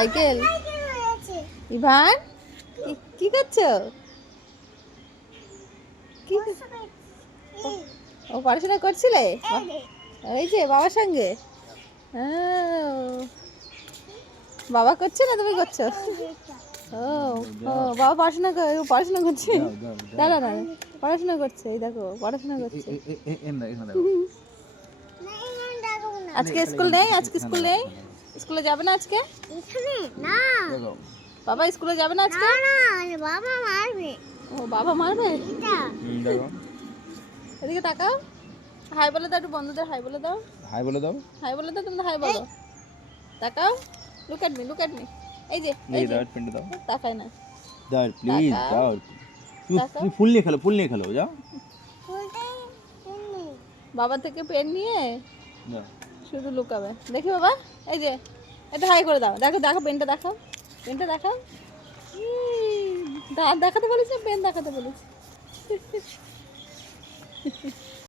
Cycle. Ivan কি করছো? কি ও পড়াশোনা করছিলে এই যে বাবার সঙ্গে? বাবা করছে না তুমি করছো? ও ও বাবা পড়াশোনা করছে। দাঁড়া না, পড়াশোনা করছে, এই দেখো পড়াশোনা করছে। আজকে স্কুল নেই? আজকে স্কুল নেই? স্কুলে যাবে না আজকে? না বাবা স্কুলে যাবে না আজকে? বাবা মারবে। ও বাবা মারবে? এদিকে তাকাও, হাই বলে দাও একটু, বন্ধুদের হাই বলে দাও। হাই বলে দাও। হাই বলে দাও, তুমি হাই বলো। তাকাও, লুক এট মি। এই যে এই যে দাও তাকাই না। দাও প্লিজ দাও। তাকাও। ফুল নিয়ে খেলো যাও। বাবা থেকে পেন নিয়ে দাও। শুধু লুকাবে। দেখি বাবা, এই যে এটা হাই করে দাও। দেখো দেখো পেনটা দেখাও, পেনটা দেখাও। দাঁত দেখাতে বলেছে, পেন দেখাতে বলেছে।